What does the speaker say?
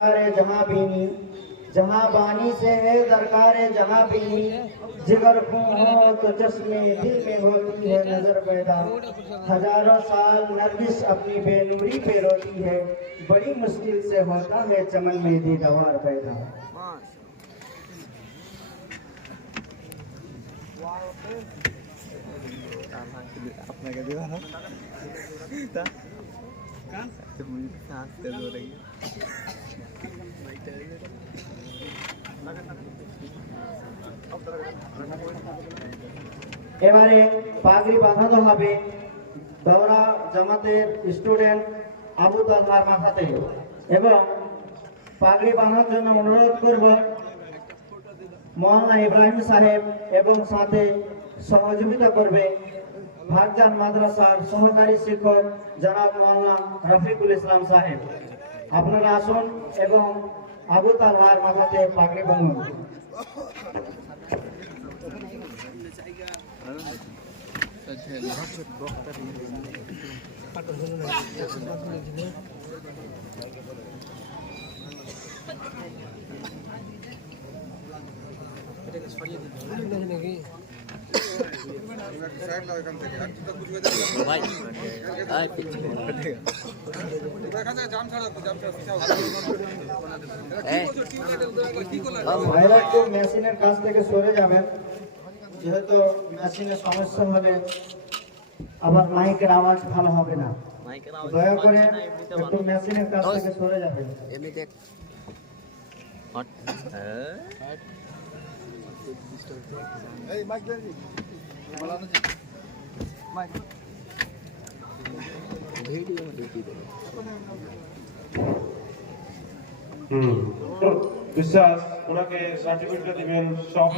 जहाँ बीनी जहाँ बानी से है दरकार जहाँ बीनी जिगर खून हो तो चश्मे दिल में होती है नजर पैदा। हजारों साल नरगिस अपनी बेनूरी पे रोती है, बड़ी मुश्किल से होता है चमन में दीदार पैदा। এবারে পাগড়ি বাঁধানো হবে দৌড়া জামাতের স্টুডেন্ট আবু তালহার মাথাতে এবং পাগড়ি বাঁধার জন্য অনুরোধ করব মৌলানা ইব্রাহিম সাহেব এবং সাথে সহযোগিতা করবে ভাগজান মাদ্রাসার সহকারী শিক্ষক জনাব মৌলানা রফিকুল ইসলাম সাহেব। আপনারা আসুন এবং আবু তালহার মাথাতে পাগড়ি বাঁধুন। ভাইরা একটু মেশিনের কাছ থেকে সরে যাবেন, যেহেতু মেশিনের সমস্যা হলে আবার মাইকের আওয়াজ ভালো হবে না। দয়া করে একটু মেশিনের কাছ থেকে সরে যাবেন। বিশ্বাস ওনাকে সার্টিফিকেট দিবেন সব।